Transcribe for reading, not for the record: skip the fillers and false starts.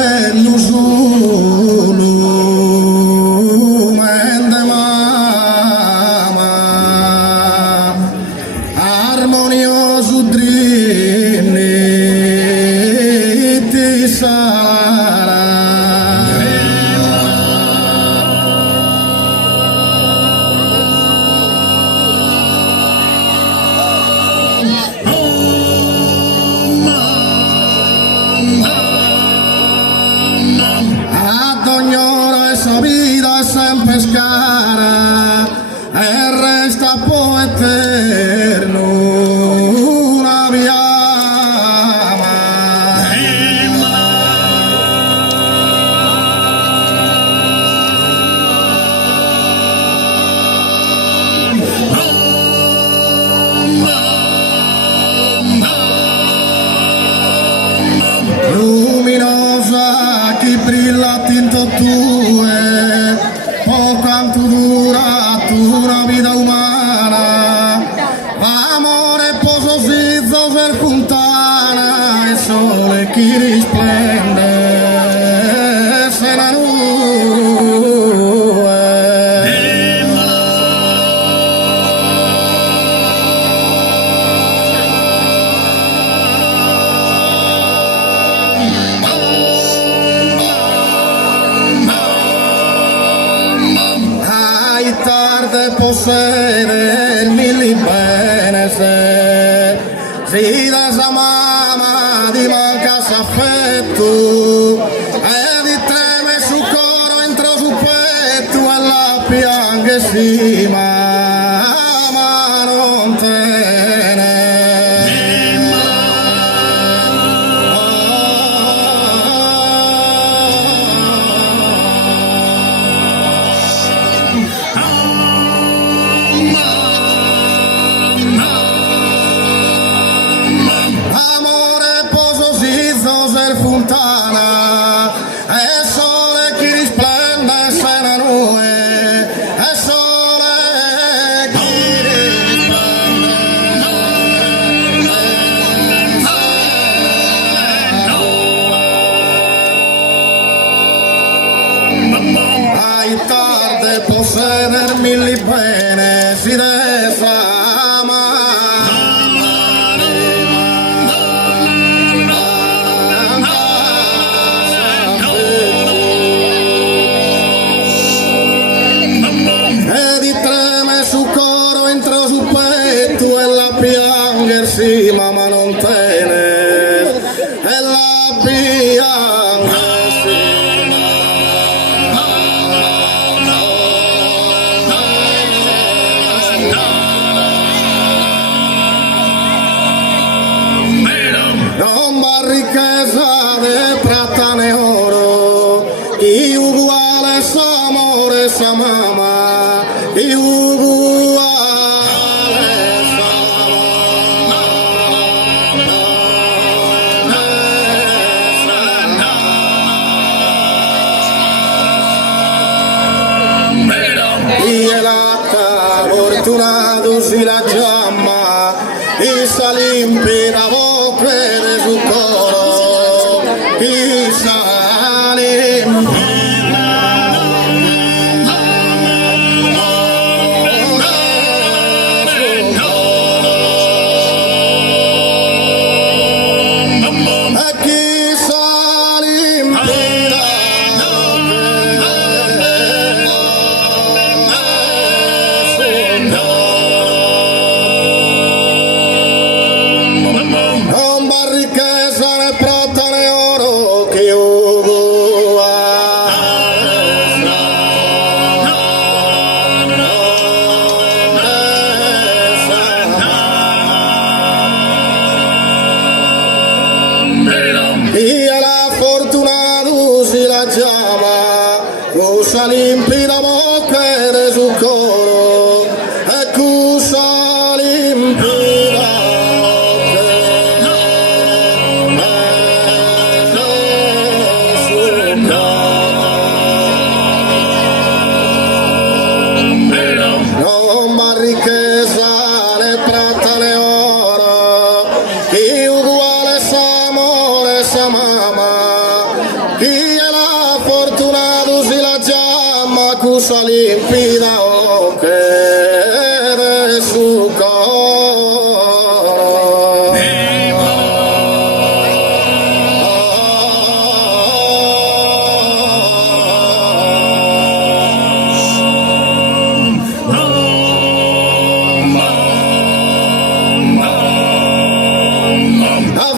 bello solo mente mama armonioso dritti sarà ad ogni ora esa vida sempre scara e resta poi eterno una via luminosa che brilla tinto tue po' quanto dura una vita umana l'amore poso zizzo ser puntana e sole che risplende se la tarde poseer mil bene se si da esa mamma di mancas affetto e di treme su coro entro su petto e la piange si ma non te ne amore poso zizzo ser fontana e sole che risplende se la nube e sole che risplende ai tarde poseer mil bene si desama piangersi ma non tener e la piangersi non va riqueza de plata ne oro y uguale sa amore sa mamma y uguale fortunato si la chiama e sa limpida bocca de su coro e sa limpida aquí sa limpida non va riqueza ne plata ne oro che y a la fortunato si la chiama cosa limpida bocca de su coro e cosa limpida non va riqueza ne plata ne oro che uguale sa amore sa mamma luz y la llama acusa limpida, oh, que de su